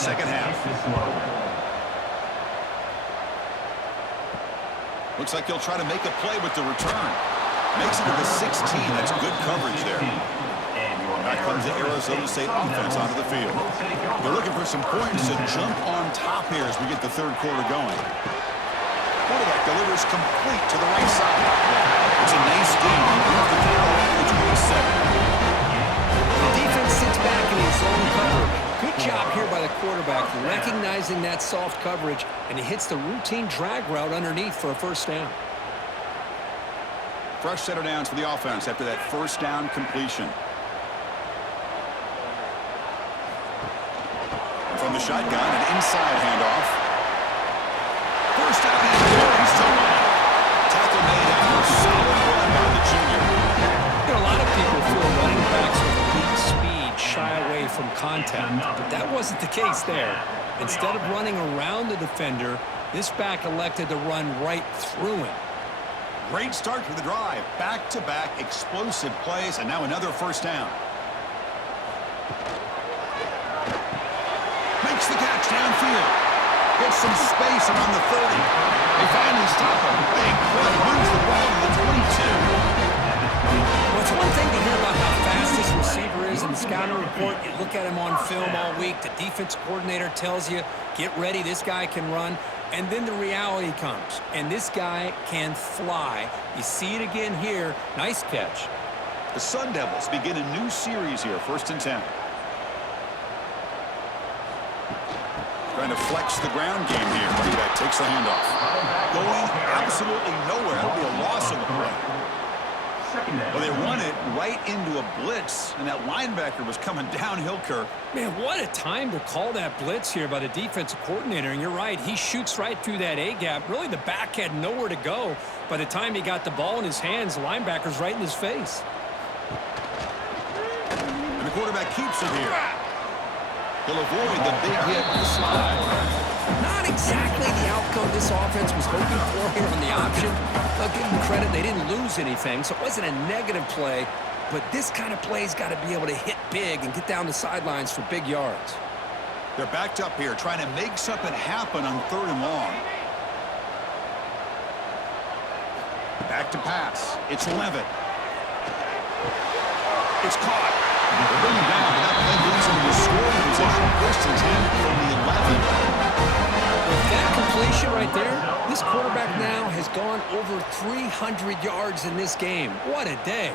second half. Looks like he'll try to make a play with the return. Makes it to the 16. That's good coverage there. Back comes the Arizona State offense onto the field. They're looking for some points to jump on top here as we get the third quarter going. Quarterback delivers complete to the right side. It's a nice game. The to 27. The defense sits back in his zone coverage. Good job here by the quarterback, recognizing that soft coverage, and he hits the routine drag route underneath for a first down. Fresh set of downs for the offense after that first down completion. From the shotgun, an inside handoff. First down, he's still running. Tackle made after a solid run by the junior. A lot of people feel running backs with elite speed shy away from contact, but that wasn't the case there. Instead of running around the defender, this back elected to run right through him. Great start to the drive. Back-to-back explosive plays, and now another first down. Makes the catch downfield. Gets some space around the 30. They finally stop him. Big play. Moves the ball to the 22. Well, it's one thing to hear about how fast this receiver is in the scouting report. You look at him on film all week. The defense coordinator tells you, get ready, this guy can run. And then the reality comes, and this guy can fly. You see it again here. Nice catch. The Sun Devils begin a new series here, 1st and 10. Trying to flex the ground game here. Running back takes the handoff. Going absolutely nowhere. That'll be a loss on the play. Well, they run it right into a blitz, and that linebacker was coming downhill, Kirk. Man, what a time to call that blitz here by the defensive coordinator. And you're right, he shoots right through that A-gap. Really, the back had nowhere to go. By the time he got the ball in his hands, the linebacker's right in his face. And the quarterback keeps it here. He'll avoid the big hit on the slide. Not exactly the outcome this offense was hoping for here on the option. I'll give them credit, they didn't lose anything, so it wasn't a negative play. But this kind of play's got to be able to hit big and get down the sidelines for big yards. They're backed up here, trying to make something happen on 3rd and long. Back to pass. It's Levitt. It's caught. They're bringing down, but that play moves into the scoring position. 1st and 10 from the 11. With that completion right there, this quarterback now has gone over 300 yards in this game. What a day.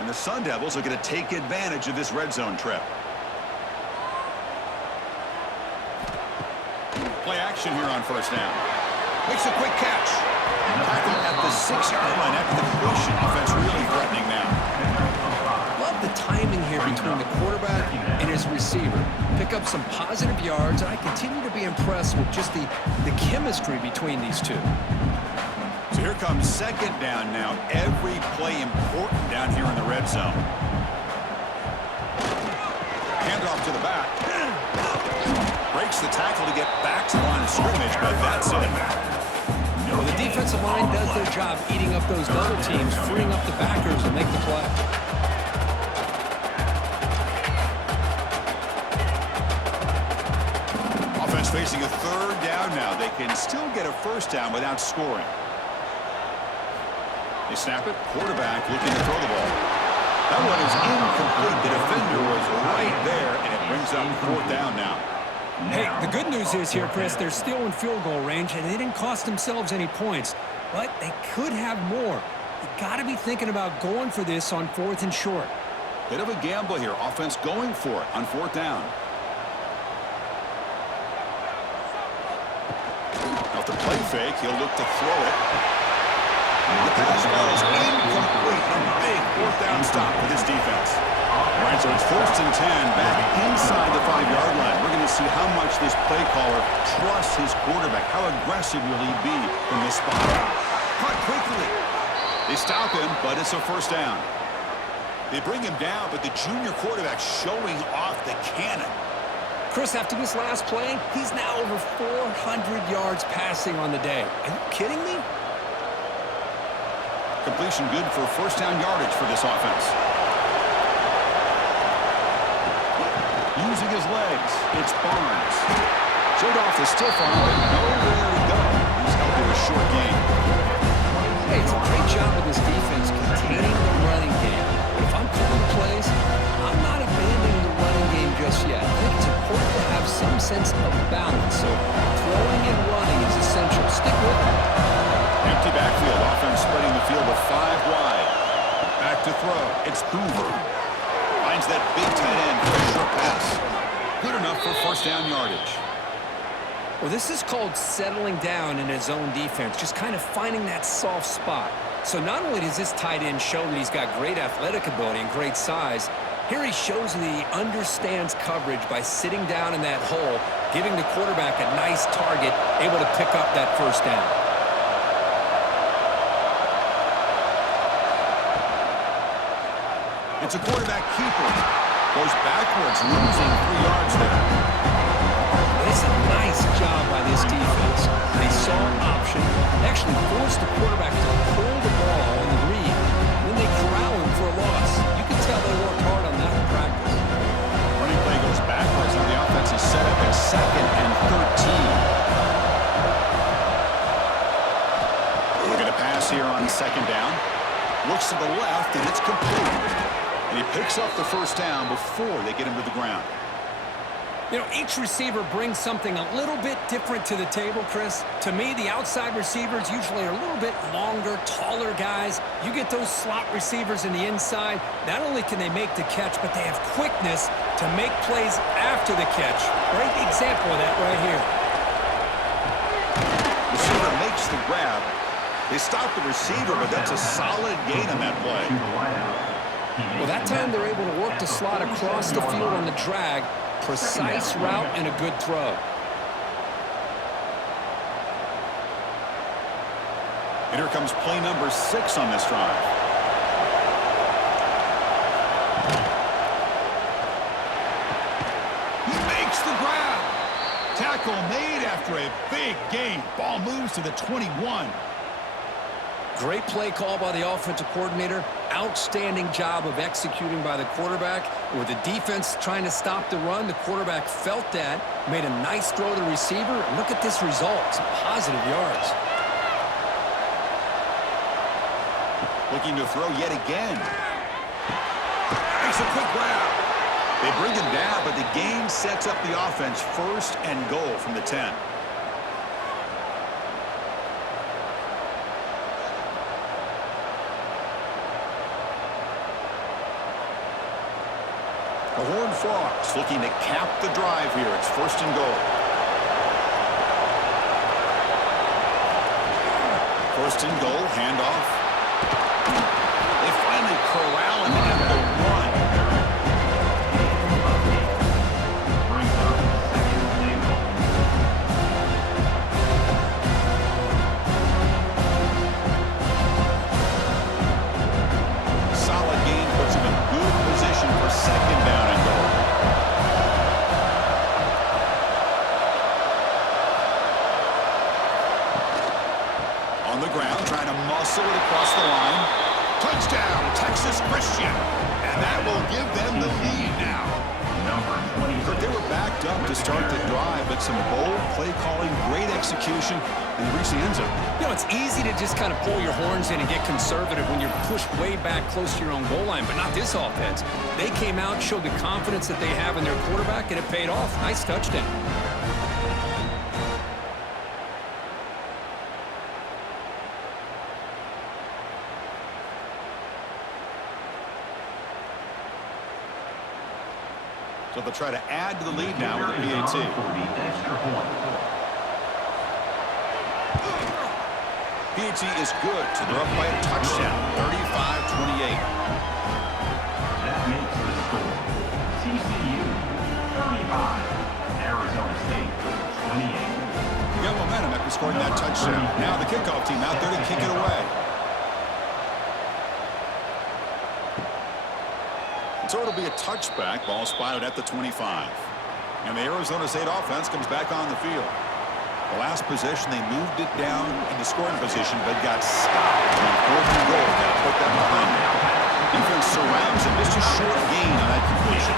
And the Sun Devils are going to take advantage of this red zone trip. Play action here on 1st down. Makes a quick catch. Tackled at the 6-yard line after the completion. Offense really threatening now. Love the timing here between the quarterback and his receiver. Pick up some positive yards, and I continue to be impressed with just the chemistry between these two. So here comes 2nd down now. Every play important down here in the red zone. Handoff to the back. Breaks the tackle to get back to the line of scrimmage, but that's it. Well, the defensive line does their job eating up those double teams, freeing up the backers to make the play. Offense facing a 3rd down now. They can still get a 1st down without scoring. They snap it. Quarterback looking to throw the ball. That one is incomplete. The defender was right there, and it brings up 4th down now. Hey, the good news is here, Chris, they're still in field goal range, and they didn't cost themselves any points, but they could have more. You got to be thinking about going for this on 4th and short. Bit of a gamble here. Offense going for it on 4th down. Off the play fake, he'll look to throw it. The pass goes incomplete. A big 4th down stop for this defense. All right, so it's 1st and 10 back inside the 5-yard line. We're going to see how much this play caller trusts his quarterback. How aggressive will he be from this spot? Cut quickly. They stop him, but it's a 1st down. They bring him down, but the junior quarterback showing off the cannon. Chris, after this last play, he's now over 400 yards passing on the day. Are you kidding me? Completion good for 1st down yardage for this offense. using his legs. It's Barnes. Showed off the stiff arm, but nowhere to go. He's held to a short game. Hey, it's a great job with this defense containing the running game. But if I'm calling plays, I'm not abandoning the running game just yet. I think it's important to have some sense of balance. So throwing and running is essential. Stick with it. Empty backfield. Offense spreading the field with 5 wide. Back to throw. It's Hoover. Finds that big tight end for a short pass. Good enough for first down yardage. Well, this is called settling down in his own defense, just kind of finding that soft spot. So not only does this tight end show that he's got great athletic ability and great size, here he shows that he understands coverage by sitting down in that hole, giving the quarterback a nice target, able to pick up that first down. It's a quarterback keeper. Goes backwards, losing 3 yards there. It's a nice job by this defense. They saw an option, actually forced the quarterback to pull the ball on the read, and then they corral him for a loss. You can tell they worked hard on that in practice. Running play goes backwards, and the offense is set up at 2nd and 13. Looking to pass here on 2nd down. Looks to the left, and it's complete. And he picks up the first down before they get him to the ground. You know, each receiver brings something a little bit different to the table, Chris. To me, the outside receivers usually are a little bit longer, taller guys. You get those slot receivers in the inside, not only can they make the catch, but they have quickness to make plays after the catch. Great example of that right here. Receiver makes the grab. They stop the receiver, but that's a solid gain on that play. Well, that time they're able to work the slot across the field on the drag. Precise route and a good throw. And here comes play number 6 on this drive. He makes the grab. Tackle made after a big gain. Ball moves to the 21. Great play call by the offensive coordinator. Outstanding job of executing by the quarterback. With the defense trying to stop the run, the quarterback felt that, made a nice throw to the receiver, and look at this result. Some positive yards. Looking to throw yet again. Makes a quick grab. They bring him down, but the gain sets up the offense 1st and goal from the 10. The Horned Frogs looking to cap the drive here. It's 1st and goal. 1st and goal, handoff. They finally corral him at the 1. Solid gain puts him in good position for 2nd down and goal. On the ground, trying to muscle it across the line. Touchdown, Texas Christian. And that will give them the lead now. But they were backed up to start the drive, but some bold play calling, great execution, and they reach the end zone. You know, it's easy to just kind of pull your horns in and get conservative when you're pushed way back close to your own goal line, but not this offense. They came out, showed the confidence that they have in their quarterback, and it paid off. Nice touchdown. So they'll try to add to the lead now with a PAT. PAT is good, so they're up by a touchdown, 35-28. That makes the score TCU 35, Arizona State 28. You got momentum after scoring that touchdown. Now the kickoff team out there to kick it away. So it'll be a touchback. Ball spotted at the 25. And the Arizona State offense comes back on the field. The last possession, they moved it down into scoring position, but got stopped. And 4th and goal, got to put that behind them. Defense surrounds him. Just a short gain on that completion.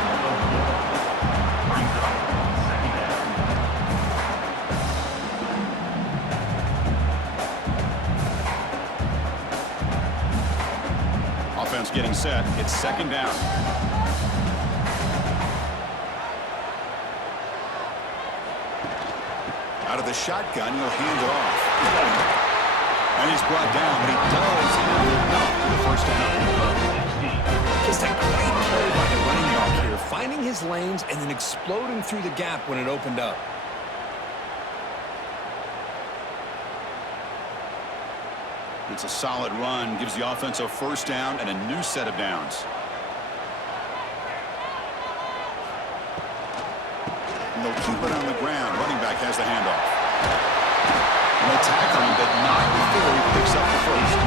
is getting set. It's second down. Out of the shotgun, he'll hand it off. And he's brought down, but he does have enough for the first down. Just a great play by the running back here, finding his lanes and then exploding through the gap when it opened up. It's a solid run, gives the offense a first down and a new set of downs. And they'll keep it on the ground. Running back has the handoff. And they tackle him, but not before he picks up the first.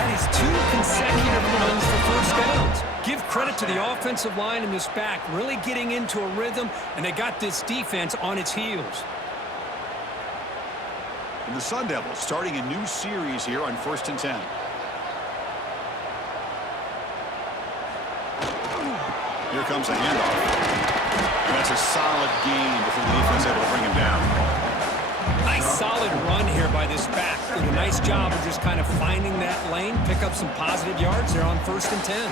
That is 2 consecutive runs for first downs. Give credit to the offensive line and this back, really getting into a rhythm, and they got this defense on its heels. And the Sun Devils starting a new series here on 1st and 10. Here comes a handoff. And that's a solid gain before the defense able to bring him down. Nice solid run here by this back. Did a nice job of just kind of finding that lane, pick up some positive yards there on 1st and 10.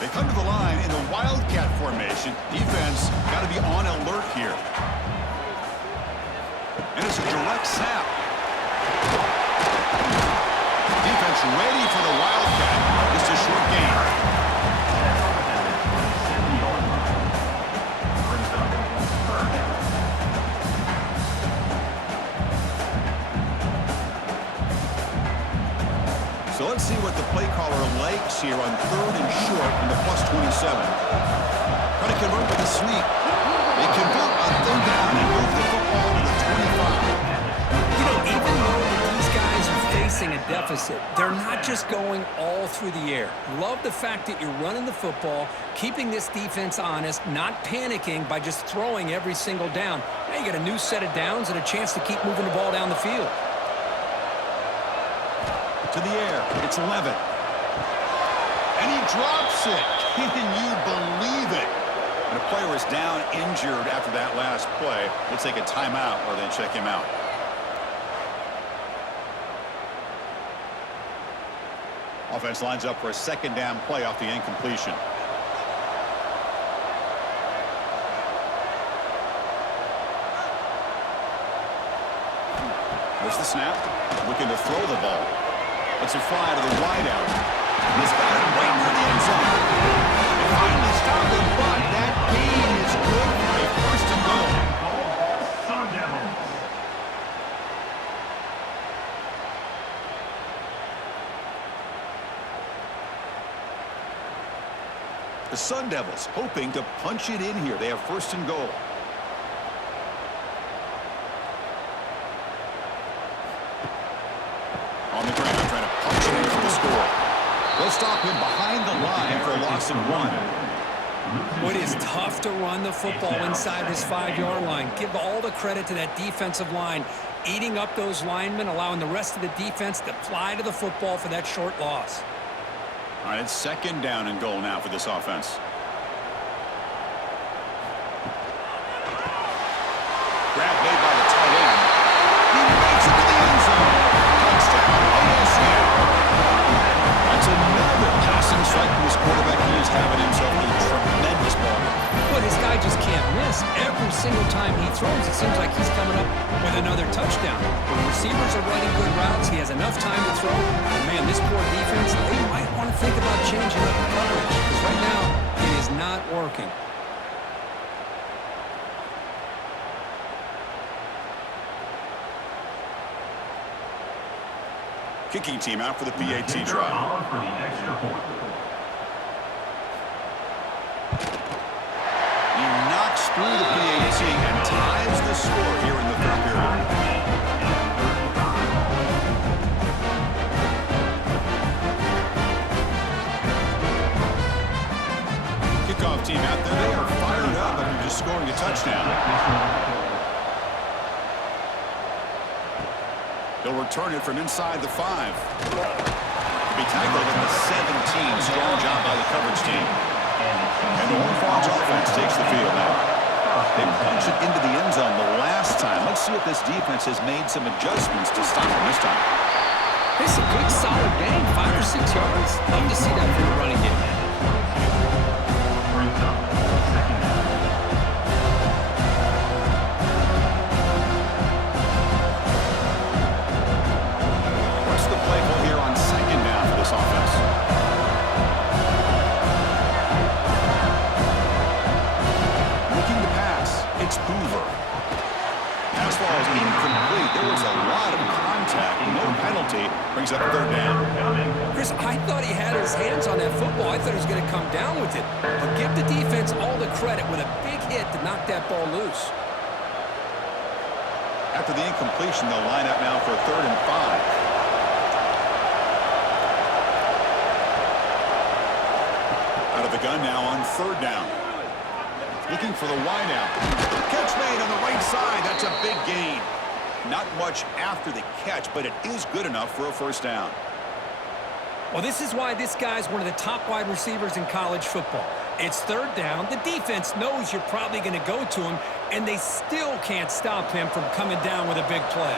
They come to the line in the Wildcat formation. Defense got to be on alert here. And it's a direct snap. Defense ready for the Wildcat. Just a short gain. So let's see what the play caller likes here on 3rd and short in the +27. Try to convert with a sneak. They convert on 3rd down and move the football to the 25. You know, even though these guys are facing a deficit, they're not just going all through the air. Love the fact that you're running the football, keeping this defense honest, not panicking by just throwing every single down. Now you got a new set of downs and a chance to keep moving the ball down the field. To the air, it's Levitt. And he drops it. Can you believe it? And a player is down injured after that last play. We'll take a timeout or then check him out. Offense lines up for a second down play off the incompletion. There's the snap. Looking to throw the ball. It's a fly to the wideout. He's got it right near the end zone. They finally stop him, but that gain is good for a 1st and goal. Sun Devils. The Sun Devils hoping to punch it in here. They have 1st and goal. On the ground, trying to punch it in for the score. They'll stop him behind the line for a loss of 1. It is tough to run the football inside this 5-yard line. Give all the credit to that defensive line, eating up those linemen, allowing the rest of the defense to fly to the football for that short loss. All right, it's second down and goal now for this offense. Grab made by the tight end. He makes it to the end zone. Touchdown, ASU. That's another passing strike from this quarterback. He is having himself a tremendous ball. But this guy just can't miss. Every single time he throws, it seems like he's coming up with another touchdown. When receivers are running good routes, he has enough time to throw. And man, this poor defense, they might want to think about changing up the coverage, because right now it is not working. Kicking team out for the PAT try. For the extra point. He knocks through the PAT and ties the score here in the 3rd period. Kickoff team out there. They are fired up after just scoring a touchdown. They'll return it from inside the 5. To be tackled at the 17. Strong job by the coverage team. And the Horned Frogs offense takes the field now. They punched it into the end zone the last time. Let's see if this defense has made some adjustments to stop him this time. This is a good, solid game. 5 or 6 yards. Love to see that for the running game. Brings up second down. What's the play call here on second down for this offense? Looking to pass. It's Hoover. Pass ball is incomplete. There was a lot of contact. No penalty. Brings up third down. Chris, I thought he had his hands on that football. I thought he was going to come down with it. But give the defense all the credit with a big hit to knock that ball loose. After the incompletion, they'll line up now for 3rd and 5. Out of the gun now on 3rd down. Looking for the wideout. Catch made on the right side. That's a big gain. Not much after the catch, but it is good enough for a 1st down. Well, this is why this guy's one of the top wide receivers in college football. It's 3rd down. The defense knows you're probably going to go to him, and they still can't stop him from coming down with a big play.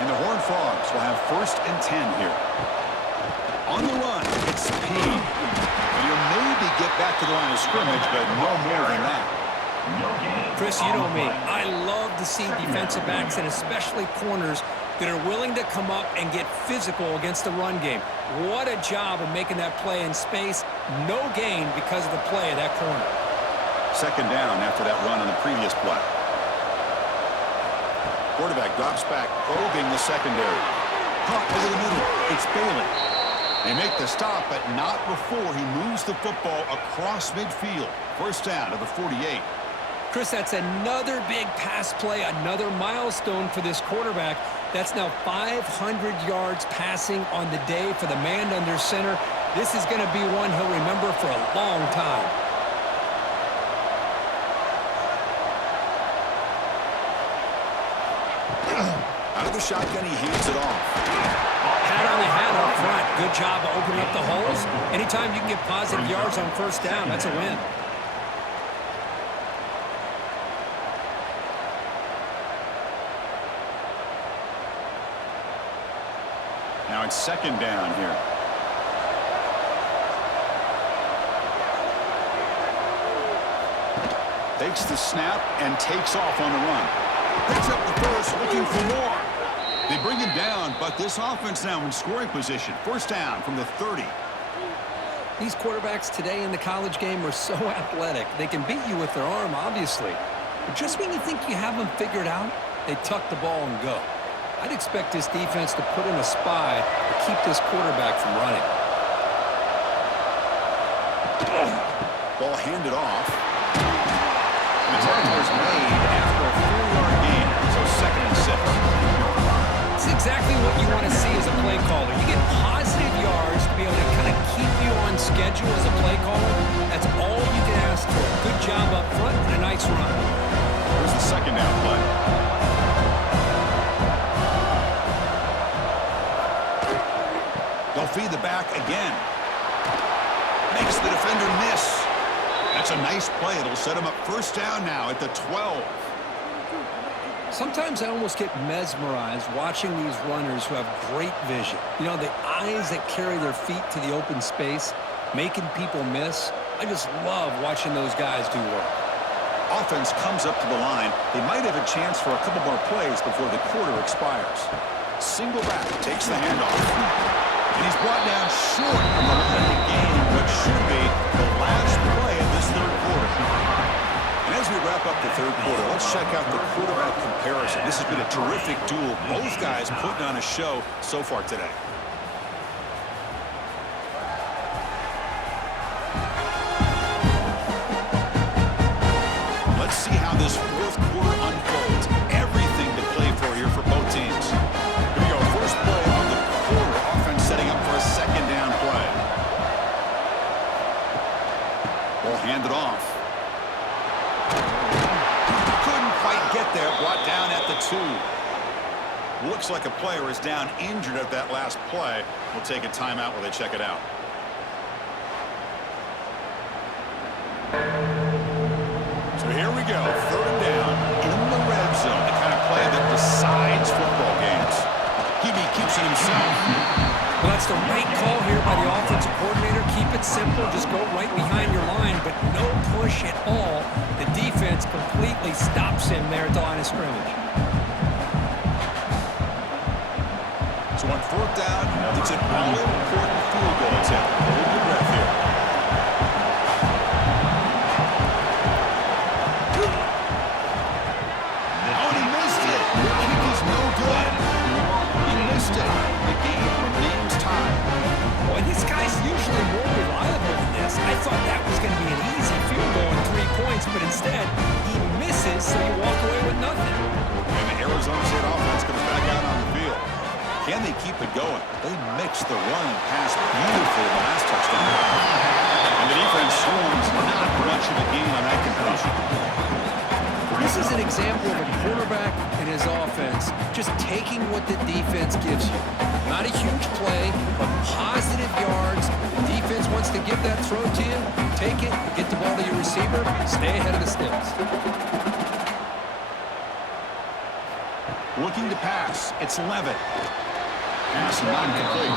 And the Horned Frogs will have 1st and 10 here. On the run, it's Speed. He'll maybe get back to the line of scrimmage, but no more than that. Chris, you know me. I love to see defensive backs, and especially corners, that are willing to come up and get physical against the run game. What a job of making that play in space. No gain because of the play of that corner. 2nd down after that run on the previous play. Quarterback drops back, probing the secondary. Caught over the middle. It's Bailey. They make the stop, but not before he moves the football across midfield. 1st down to the 48. Chris, that's another big pass play, another milestone for this quarterback. That's now 500 yards passing on the day for the man under center. This is going to be one he'll remember for a long time. Out of the shotgun, he hands it off. Hat on the hat up front. Good job of opening up the holes. Anytime you can get positive yards on 1st down, that's a win. Now it's 2nd down here. Takes the snap and takes off on the run. Picks up the 1st, looking for more. They bring him down, but this offense now in scoring position. 1st down from the 30. These quarterbacks today in the college game are so athletic. They can beat you with their arm, obviously. But just when you think you have them figured out, they tuck the ball and go. I'd expect this defense to put in a spy to keep this quarterback from running. Ball handed off. And the tackle is made after a 4-yard gain, so 2nd and 6. It's exactly what you want to see as a play caller. You get positive yards to be able to kind of keep you on schedule as a play caller. That's all you can ask for. Good job up front and a nice run. Here's the 2nd down play. They'll feed the back again. Makes the defender miss. That's a nice play. It'll set him up 1st down now at the 12. Sometimes I almost get mesmerized watching these runners who have great vision. You know, the eyes that carry their feet to the open space, making people miss. I just love watching those guys do work. Offense comes up to the line. They might have a chance for a couple more plays before the quarter expires. Single back takes the handoff. And he's brought down short from the line to gain what should be the last play of this 3rd quarter. And as we wrap up the 3rd quarter, let's check out the quarterback comparison. This has been a terrific duel. Both guys putting on a show so far today. Let's see how this 4th quarter unfolds. Everything to play for here for both teams. Here we go. First play of the quarter. Offense setting up for a 2nd down play. Ball handed off. Couldn't quite get there. Brought down at the 2. Looks like a player is down injured at that last play. We'll take a timeout while they check it out. So here we go. 3rd down in the red zone. The kind of play that keeps it himself. Well, that's the right call here by the offensive coordinator. Keep it simple. Just go right behind your line, but no push at all. The defense completely stops him there at the line of scrimmage. So on fourth down, it's an all-important field goal attempt. Hold your breath here. Oh, and he missed it. The kick is no good. He missed it. The game remains tied. Boy, this guy's usually more reliable than this. I thought that was going to be an easy field goal and 3 points, but instead, he misses, so you walk away with nothing. And the Arizona State offense comes back out on the field. Can they keep it going? They mixed the run and pass beautifully in the last touchdown. And the defense swarms not much of a gain on that completion. This is an example of a quarterback and his offense just taking what the defense gives you. Not a huge play, but positive yards. The defense wants to give that throw to you. Take it, get the ball to your receiver, stay ahead of the sticks. Looking to pass. It's Levitt. Pass not complete.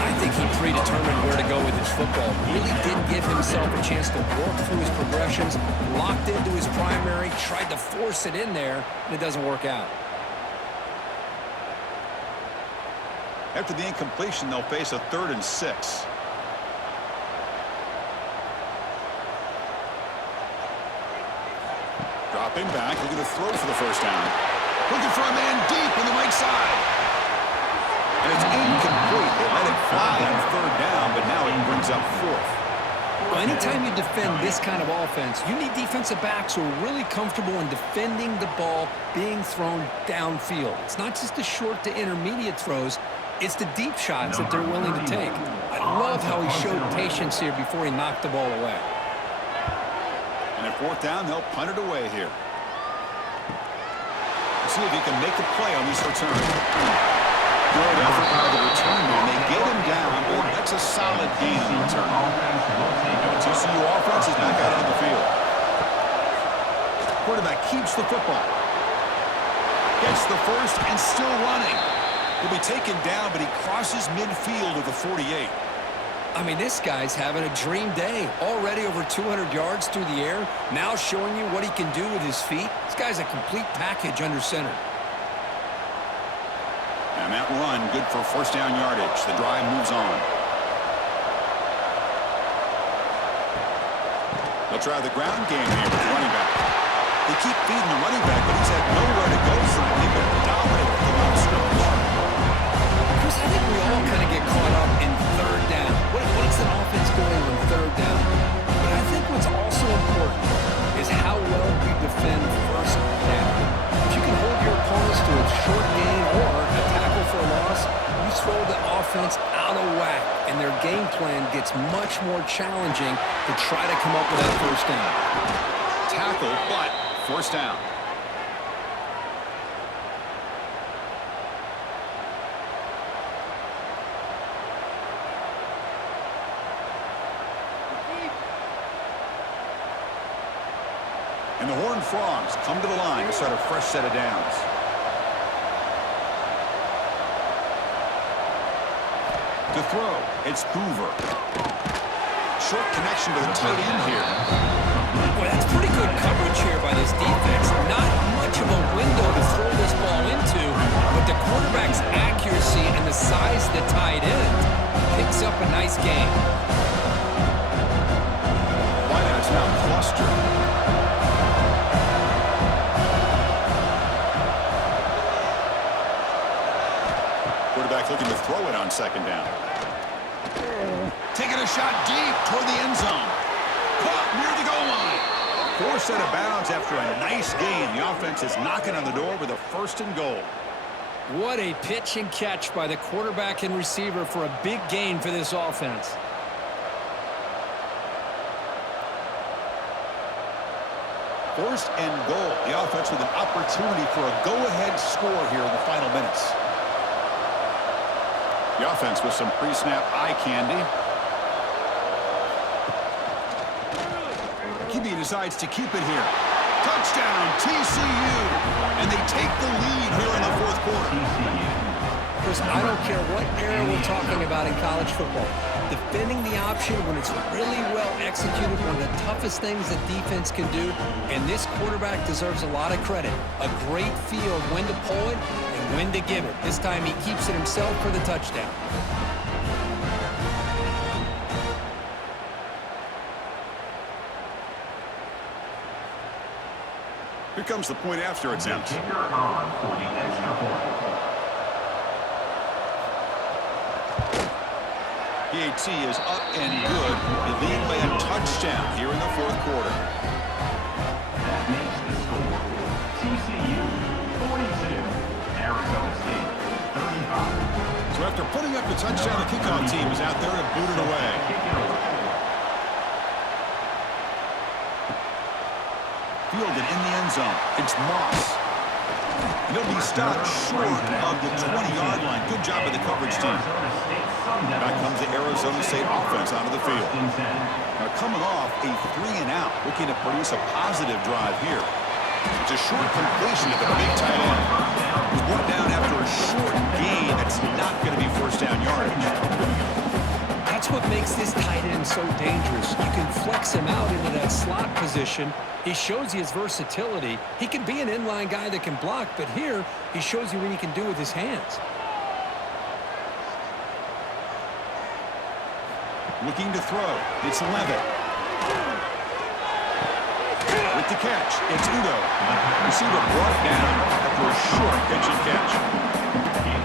I think he predetermined where to go with his football. Really did give himself a chance to work through his progressions, locked into his primary, tried to force it in there, and it doesn't work out. After the incompletion, they'll face a 3rd and 6. Dropping back, looking to throw for the first down. Looking for a man deep on the right side. And it's incomplete. They let it fly on 3rd down, but now it brings up 4th. Well, anytime you defend this kind of offense, you need defensive backs who are really comfortable in defending the ball being thrown downfield. It's not just the short to intermediate throws, it's the deep shots that they're willing to take. I love how he showed patience here before he knocked the ball away. And at 4th down, they'll punt it away here. Let's see if he can make the play on this return. Good effort by the return man. They get him down, but that's a solid gain on the return. Now TCU offense is back out on the field. Quarterback keeps the football. Gets the first and still running. He'll be taken down, but he crosses midfield with a 48. I mean, this guy's having a dream day. Already over 200 yards through the air. Now showing you what he can do with his feet. This guy's a complete package under center. And that run, good for first down yardage. The drive moves on. They'll try the ground game here with the running back. They keep feeding the running back, but he's had nowhere to go from. They've been dominating the line of scrimmage. Chris, I think we all kind of get caught up in 3rd down. What's an offense going on 3rd down? But I think what's also important is how well we defend 1st down. If you can hold your opponents to a short gain or a tackle for a loss, you throw the offense out of whack, and their game plan gets much more challenging to try to come up with that 1st down. Tackle, but first down. And the Horned Frogs come to the line to start a fresh set of downs. To throw, it's Hoover. Short connection to the tight end here. Boy, that's pretty good coverage here by this defense. Not much of a window to throw this ball into, but the quarterback's accuracy and the size of the tight end picks up a nice game. Wideouts now clustered. Quarterback looking to throw it on 2nd down. Taking a shot deep toward the end zone. Caught near the goal line. Forced out of bounds after a nice gain. The offense is knocking on the door with a 1st and goal. What a pitch and catch by the quarterback and receiver for a big gain for this offense. First and goal. The offense with an opportunity for a go-ahead score here in the final minutes. The offense with some pre-snap eye candy. QB decides to keep it here. Touchdown, TCU. And they take the lead here in the 4th quarter. Chris, I don't care what era we're talking about in college football. Defending the option when it's really well executed, one of the toughest things that defense can do, and this quarterback deserves a lot of credit. A great feel of when to pull it and when to give it. This time he keeps it himself for the touchdown. Here comes the point after attempt. Kicker on for the extra point. PAT is up and good. They lead by a touchdown here in the fourth quarter. That makes the score TCU 42, Arizona State 35. So after putting up the touchdown, the kickoff team is out there to boot it away. Kick it away. Fielded in the end zone. It's Moss. He'll be stopped short of the 20-yard line. Good job by the coverage team. Arizona State Sun Devils. Back comes the Arizona State offense onto the field. First and 10. Now coming off a 3-and-out, looking to produce a positive drive here. It's a short completion to the big tight end. He's brought down after a short gain. That's not going to be first down yardage. That's what makes this tight end so dangerous. You can flex him out into that slot position. He shows you his versatility. He can be an inline guy that can block, but here he shows you what he can do with his hands. Looking to throw. It's Levitt. With the catch, it's Udo. Receiver brought down after a short pitch and catch.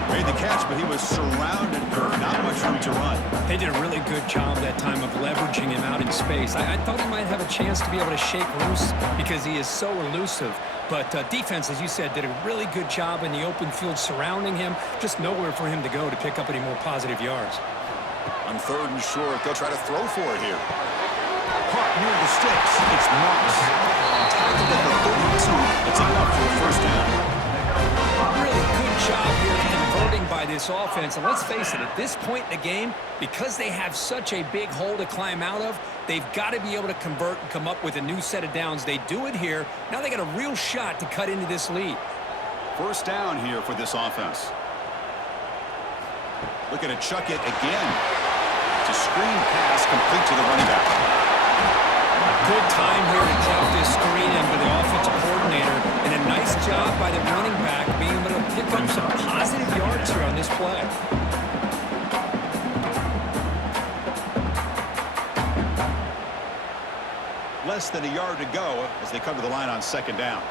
Made the catch, but he was surrounded. Not much room to run. They did a really good job that time of leveraging him out in space. I thought he might have a chance to be able to shake loose because he is so elusive. But defense, as you said, did a really good job in the open field surrounding him. Just nowhere for him to go to pick up any more positive yards. On third and short, they'll try to throw for it here. Caught near the sticks. It's Moss. Tackled at the 32. It's enough for a first down. Really good job here converting by this offense. And let's face it, at this point in the game, because they have such a big hole to climb out of, they've got to be able to convert and come up with a new set of downs. They do it here. Now they got a real shot to cut into this lead. First down here for this offense. Looking to chuck it again. It's a screen pass complete to the running back. Good time here to drop this screen in by the offensive coordinator, and a nice job by the running back being able to pick up some positive yards here on this play. Less than a yard to go as they come to the line on second down.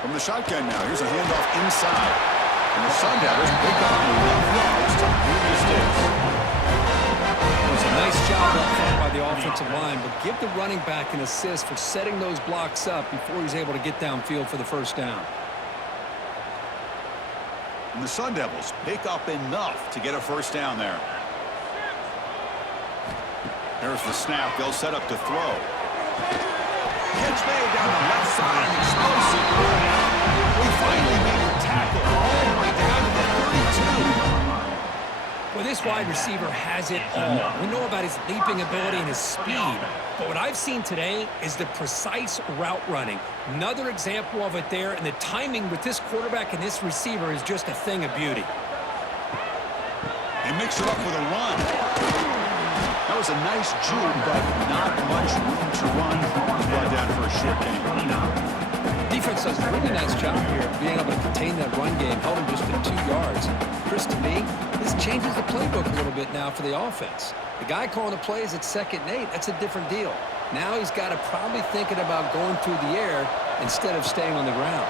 From the shotgun now, here's a handoff inside. And the Sun Devils pick up enough yards to move the sticks. It was a nice job up front by the offensive line, but give the running back an assist for setting those blocks up before he's able to get downfield for the first down. And the Sun Devils pick up enough to get a first down there. There's the snap. They'll set up to throw. Catch made down the left side. Explosive run. We finally made the tackle all the way down to the 32. Well, this wide receiver has it all. We know about his leaping ability and his speed, but what I've seen today is the precise route running. Another example of it there, and the timing with this quarterback and this receiver is just a thing of beauty. They mix it up with a run. That was a nice juke, but not much room to run. Brought down for a short gain. Defense does a really nice job here of being able to contain that run game, held him just at 2 yards. Chris, to me, this changes the playbook a little bit now for the offense. The guy calling the plays at 2nd and 8, that's a different deal. Now he's got to probably thinking about going through the air instead of staying on the ground.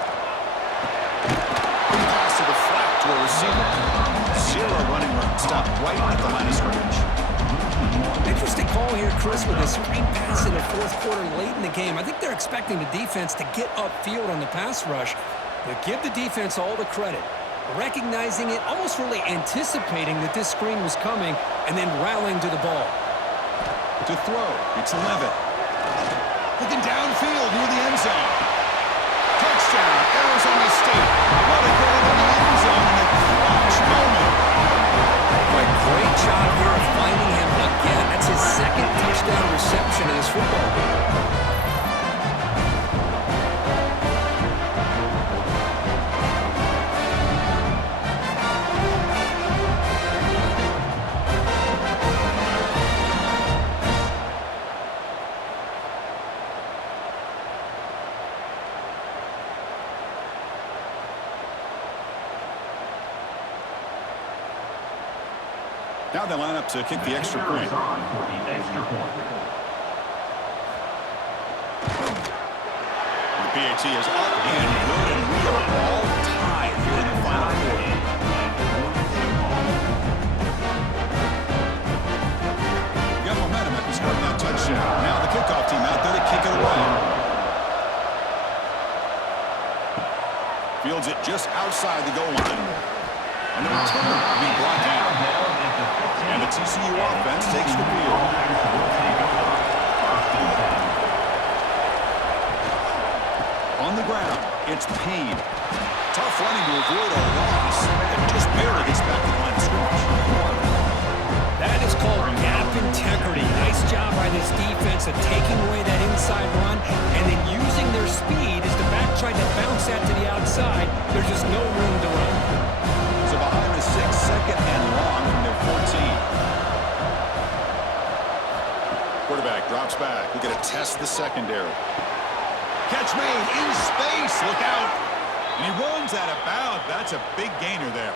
Pass to the flat to a receiver. Zero running room. Stop right at the line of scrimmage. Interesting call here, Chris, with a screen pass in the fourth quarter late in the game. I think they're expecting the defense to get upfield on the pass rush, but give the defense all the credit. Recognizing it, almost really anticipating that this screen was coming, and then rallying to the ball. To throw, it's Levitt. Looking downfield near the end zone. Touchdown, Arizona State. What a goal in the end zone in a clutch moment. Great job here of finding him again. That's his 2nd touchdown reception in his football game. Now they line up to kick the extra point. On for the extra point. The PAT is up and good, and we are all tied here in the final quarter. Got momentum after scoring that touchdown. Now the kickoff team out there to kick it away. Fields it just outside the goal line. And the return will be brought down. And the TCU offense takes the field. On the ground, it's Payne. Tough running to avoid a loss, and just barely gets back to the line of scrimmage. That is called gap integrity. Nice job by this defense of taking away that inside run and then using their speed as the back tried to bounce that to the outside. There's just no room to run. So behind the 6, second and long from their 14. Quarterback drops back. We're going to test the secondary. Catch made in space. Look out. And he runs out of bounds. That's a big gainer there.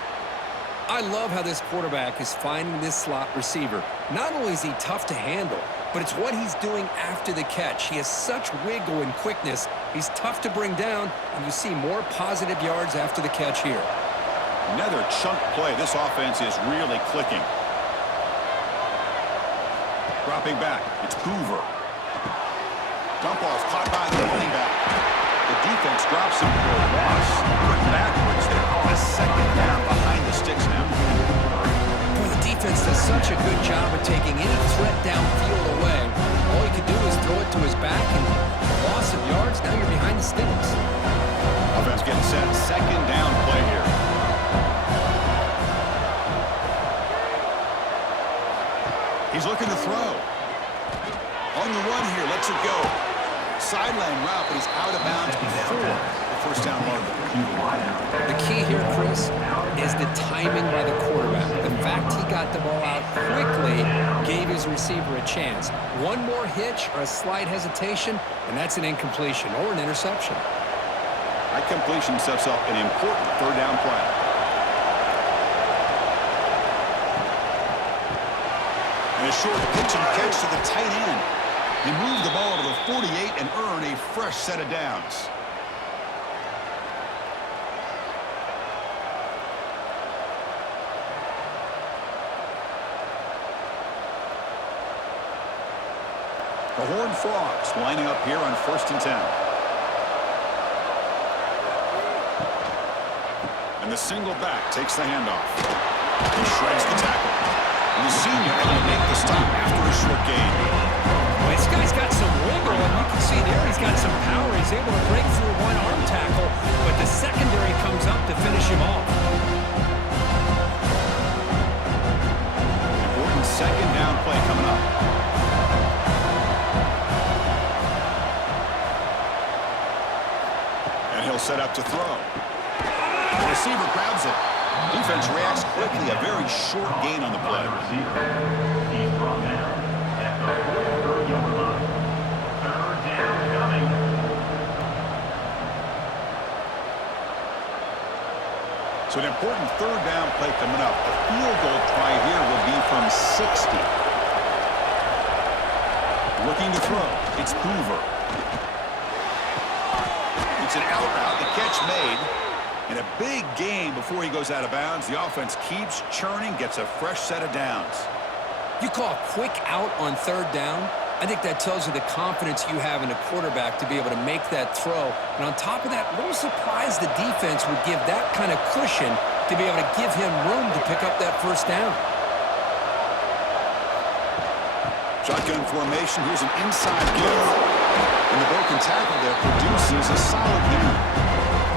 I love how this quarterback is finding this slot receiver. Not only is he tough to handle, but it's what he's doing after the catch. He has such wiggle and quickness. He's tough to bring down, and you see more positive yards after the catch here. Another chunk play. This offense is really clicking. Dropping back. It's Hoover. Dump off caught by the running back. The defense drops him for a loss. Put backwards there. A second down behind the sticks now. Boy, the defense does such a good job of taking any threat downfield away. All he could do is throw it to his back, and loss of yards, now you're behind the sticks. Offense getting set. Second down play here. He's looking to throw. On the run here, lets it go. Sideline route, but he's out of bounds before the first down marker. The key here, Chris, is the timing by the quarterback. The fact he got the ball out quickly gave his receiver a chance. One more hitch or a slight hesitation, and that's an incompletion or an interception. That completion sets up an important third down play. And a short pitch and catch to the tight end. He moved the ball to the 48 and earned a fresh set of downs. The Horned Frogs lining up here on 1st and 10. And the single back takes the handoff. He shreds the tackle. And the senior able to make the stop after a short gain. Well, this guy's got some wiggle, and you can see there he's got some power. He's able to break through one arm tackle, but the secondary comes up to finish him off. Important second down play coming up. And he'll set up to throw. The receiver grabs it. Defense reacts quickly. A very short gain on the play. He's brought down at the 4-yard line. Third down coming. So an important third down play coming up. A field goal try here will be from 60. Looking to throw. It's Hoover. It's an out route. The catch made. And a big gain before he goes out of bounds. The offense keeps churning, gets a fresh set of downs. You call a quick out on third down? I think that tells you the confidence you have in a quarterback to be able to make that throw. And on top of that, a little surprised the defense would give that kind of cushion to be able to give him room to pick up that first down. Shotgun formation. Here's an inside give. And the broken tackle there produces a solid gain.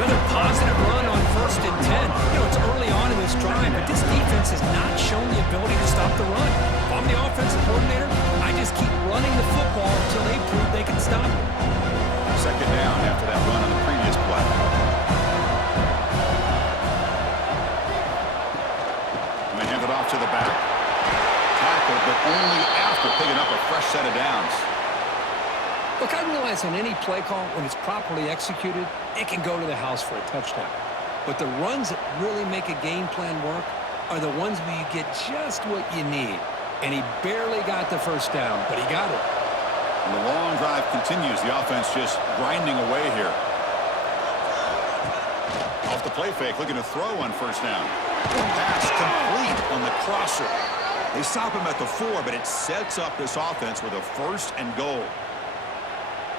Another positive run on 1st and 10. You know, it's early on in this drive, but this defense has not shown the ability to stop the run. If I'm the offensive coordinator, I just keep running the football until they prove they can stop it. Second down after that run on the previous play. And they hand it off to the back. Tackle, but only after picking up a fresh set of downs. Look, I realize on any play call, when it's properly executed, it can go to the house for a touchdown. But the runs that really make a game plan work, are the ones where you get just what you need. And he barely got the first down, but he got it. And the long drive continues. The offense just grinding away here. Off the play fake, looking to throw on first down. Pass complete on the crosser. They stop him at the 4, but it sets up this offense with a 1st and goal.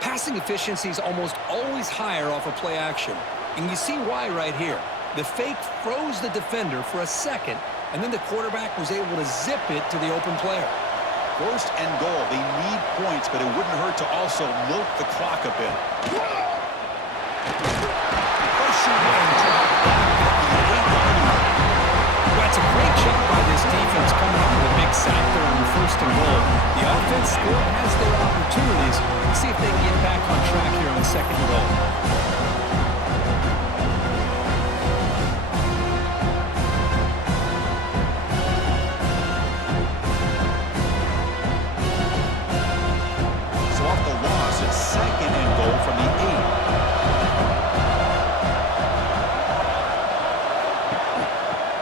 Passing efficiency is almost always higher off of play action. And you see why right here. The fake froze the defender for a second, and then the quarterback was able to zip it to the open player. 1st and goal. They need points, but it wouldn't hurt to also milk the clock a bit. That's a great job by this defense coming up with a big sack there on 1st and goal. The offense still has their opportunities. Let's see if they can get back on track here on 2nd and goal. So off the loss, it's 2nd and goal from the 8.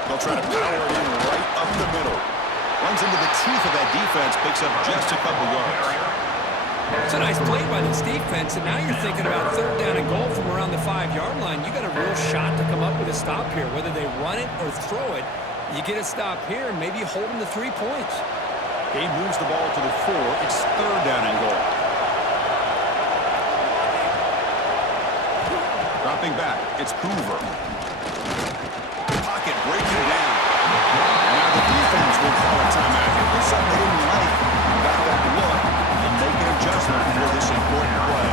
They'll try to power it in right up the middle. Runs into the teeth of that defense, picks up just a couple yards. It's a nice play by this defense, and now you're thinking about 3rd down and goal from around the 5-yard line. You got a real shot to come up with a stop here. Whether they run it or throw it, you get a stop here and maybe hold them to 3 points. Game moves the ball to the 4. It's 3rd down and goal. Dropping back, it's Hoover. Pocket breaking down. Now the defense will call a timeout here. There's something they didn't like. Got that look and make an adjustment for this important play.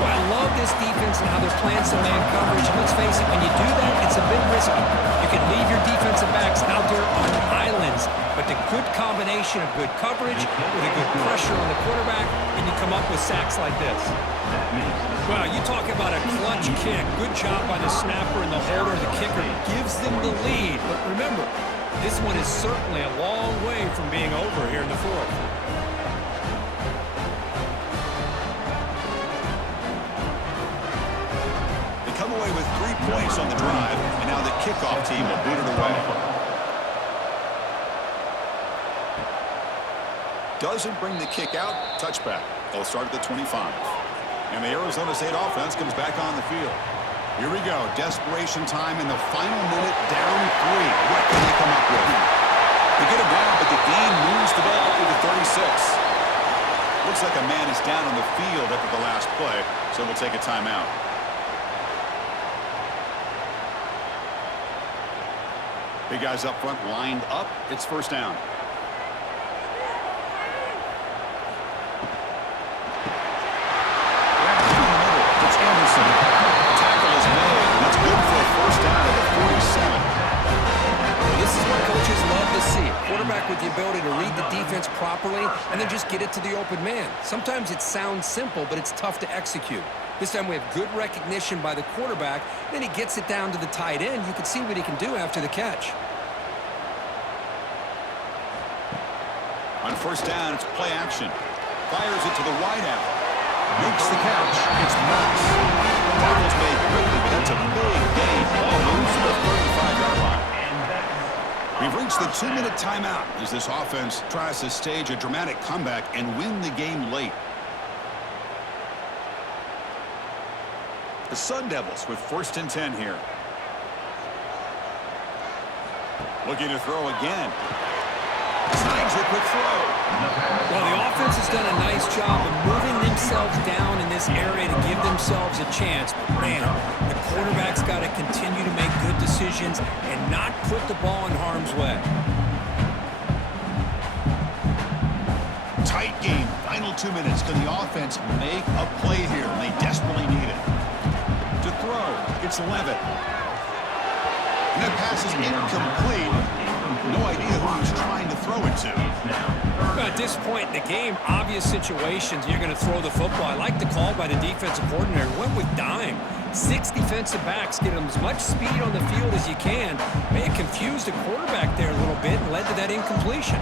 Well, I love this defense and how they're playing some man coverage. Let's face it, when you do that, it's a bit risky. You can leave your defensive backs out there on islands, but the good combination of good coverage with a good pressure on the quarterback, and you come up with sacks like this. Well, you talk about a clutch kick. Good job by the snapper and the holder. The kicker gives them the lead. But remember, this one is certainly a long way from being over here in the 4th. They come away with 3 points on the drive, and now the kickoff team will boot it away. Doesn't bring the kick out. Touchback. They'll start at the 25. And the Arizona State offense comes back on the field. Here we go. Desperation time in the final minute, down 3. What can they come up with? They get it down, but the gain moves the ball to the 36. Looks like a man is down on the field after the last play, so we'll take a timeout. Big guys up front lined up. It's 1st down. Tackle is made, and it's good for a 1st down at the 47. Well, this is what coaches love to see. A quarterback with the ability to read the defense properly and then just get it to the open man. Sometimes it sounds simple, but it's tough to execute. This time we have good recognition by the quarterback. Then he gets it down to the tight end. You can see what he can do after the catch. On 1st down, it's play action. Fires it to the wide out. Makes the catch. It's Moss. Tackle's made quickly, but that's a big gain. Ball moves to the 35-yard line. We've reached the 2-minute timeout as this offense tries to stage a dramatic comeback and win the game late. The Sun Devils with 1st and 10 here. Looking to throw again. Snags the quick throw. Well, the offense has done a nice job of moving themselves down in this area to give themselves a chance. But, man, the quarterback's got to continue to make good decisions and not put the ball in harm's way. Tight game. Final 2 minutes. Can the offense make a play here? And they desperately need it. To throw, it's Levitt. And that pass is incomplete. No idea who he was trying to throw it to. Well, at this point in the game, obvious situations, you're going to throw the football. I like the call by the defensive coordinator. Went with dime. 6 defensive backs, get them as much speed on the field as you can. May have confused the quarterback there a little bit and led to that incompletion.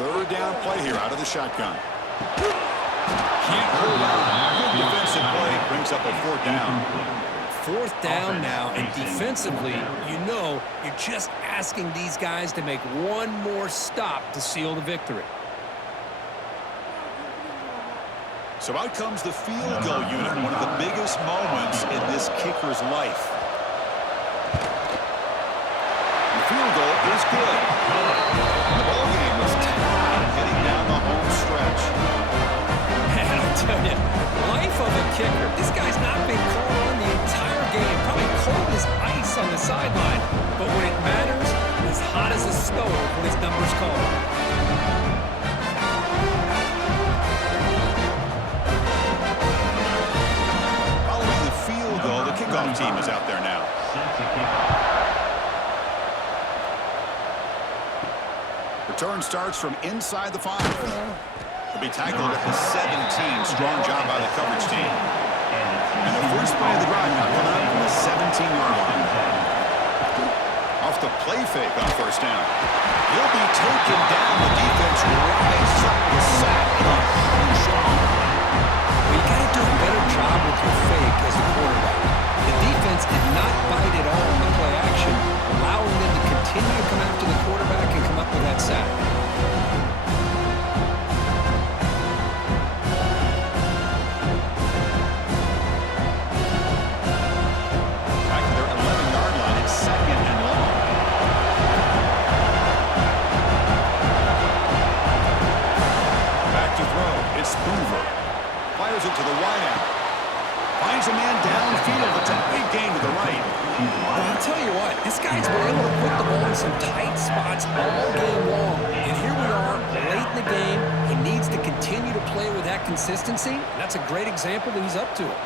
Third down play here out of the shotgun. Can't hold on. Good defensive play. Brings up a 4th down. 4th down now, and defensively, you know you're just asking these guys to make one more stop to seal the victory. So out comes the field goal unit, one of the biggest moments in this kicker's life. The field goal is good. The ball game was tied heading down the home stretch. Man, I'll tell you, life of a kicker. This guy's not been called on the entire game. Probably cold as ice on the sideline. But when it matters, as hot as a stove when his number's called. Following the field goal, the kickoff team is out there now. Return starts from inside the 5. He'll be tackled at the 17. Strong job by the coverage team. And the first play of the drive now coming up from the 17-yard line. Off the play fake on 1st down. He'll be taken down. The defense rises up the sack in a crucial moment. Well, you got to do a better job with your fake as a quarterback. The defense did not bite at all in the play action, allowing them to continue to come after the quarterback and come up with that sack. Back to their 11-yard line. It's 2nd and long. Back to throw. It's Hoover. Fires it to the wideout. Finds a man downfield. It's a big gain to the right. Well, I'll tell you what, this guy's been able to put the ball in some tight spots all game long. And here we are, late in the game. He needs to continue to play with that consistency. And that's a great example that he's up to it.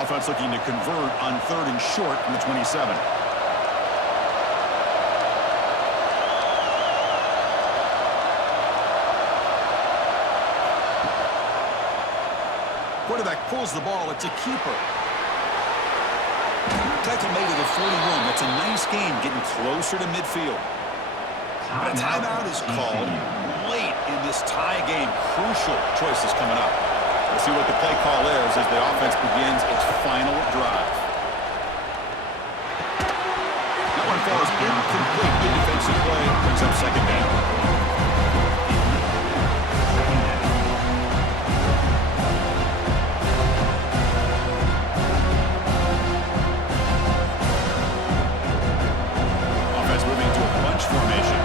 Offense looking to convert on 3rd and short from the 27. Quarterback pulls the ball. It's a keeper. Tackle made to the 41. That's a nice gain, getting closer to midfield. But a timeout is called late in this tie game. Crucial choices coming up. We'll see what the play call is as the offense begins its final drive. That one falls incomplete. The defensive play brings up 2nd down. Formation.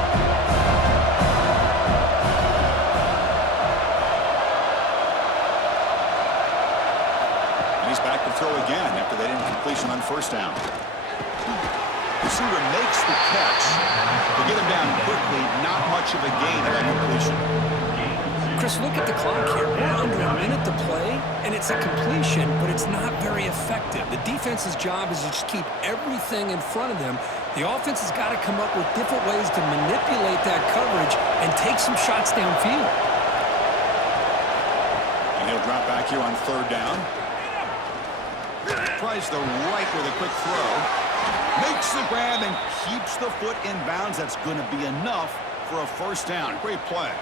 And he's back to throw again after that incompletion on 1st down. Receiver makes the catch. To get him down quickly, not much of a gain of that completion. Chris, look at the clock here. We're under a minute to play, and it's a completion, but it's not very effective. The defense's job is to just keep everything in front of them. The offense has got to come up with different ways to manipulate that coverage and take some shots downfield. And he'll drop back here on 3rd down. Tries the right with a quick throw. Makes the grab and keeps the foot in bounds. That's going to be enough for a 1st down. Great play.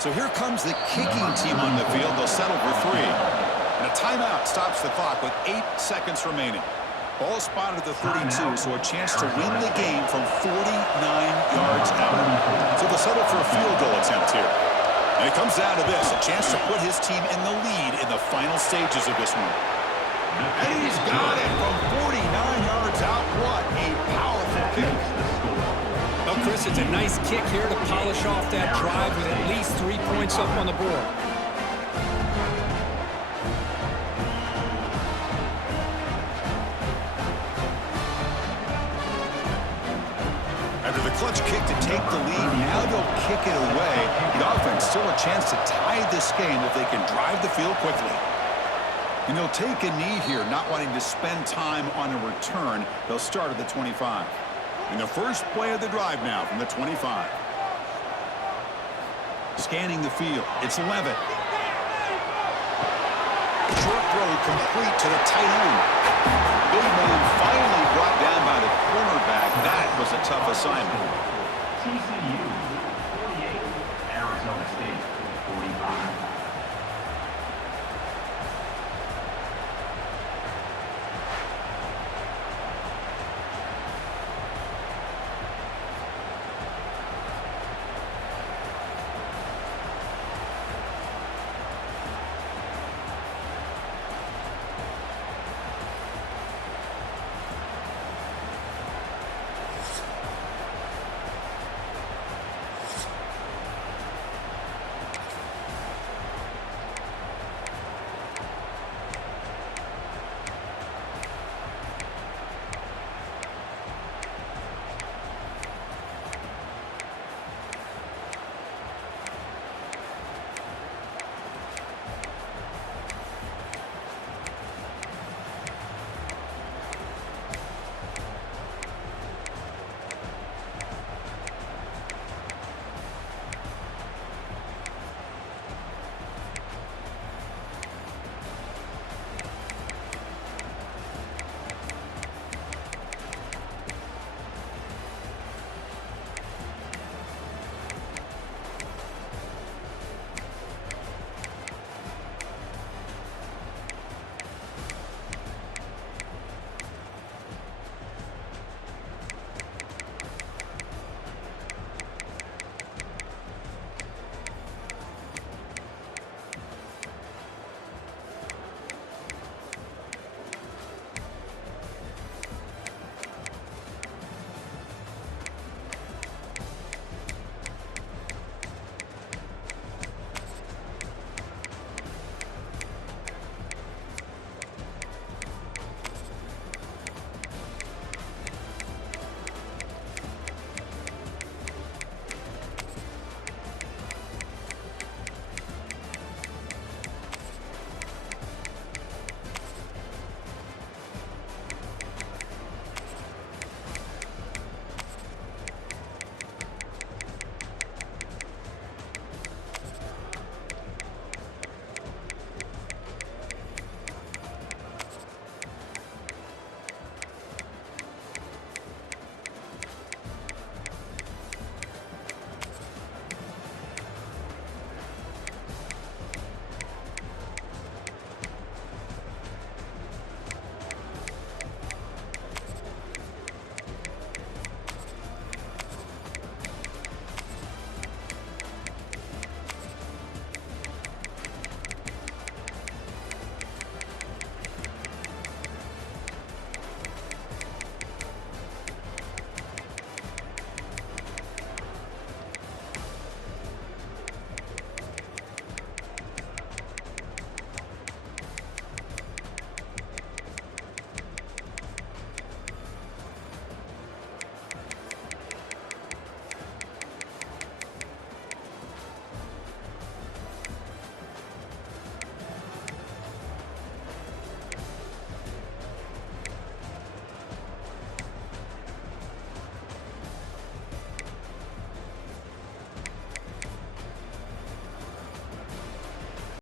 So here comes the kicking team on the field. They'll settle for 3. And a timeout stops the clock with 8 seconds remaining. Ball spotted at the 32, so a chance to win the game from 49 yards out. So they'll settle for a field goal attempt here. And it comes down to this, a chance to put his team in the lead in the final stages of this one. And he's got it from 49 yards out. What a powerful kick. Well, Chris, it's a nice kick here to polish off that drive with at least 3 points up on the board. After the clutch kick to take the lead, now they'll kick it away. The offense still a chance to tie this game if they can drive the field quickly. And they'll take a knee here, not wanting to spend time on a return. They'll start at the 25. In the first play of the drive now from the 25. Scanning the field. It's Levitt. Short throw complete to the tight end. Big man finally brought down by the cornerback. That was a tough assignment. TCU.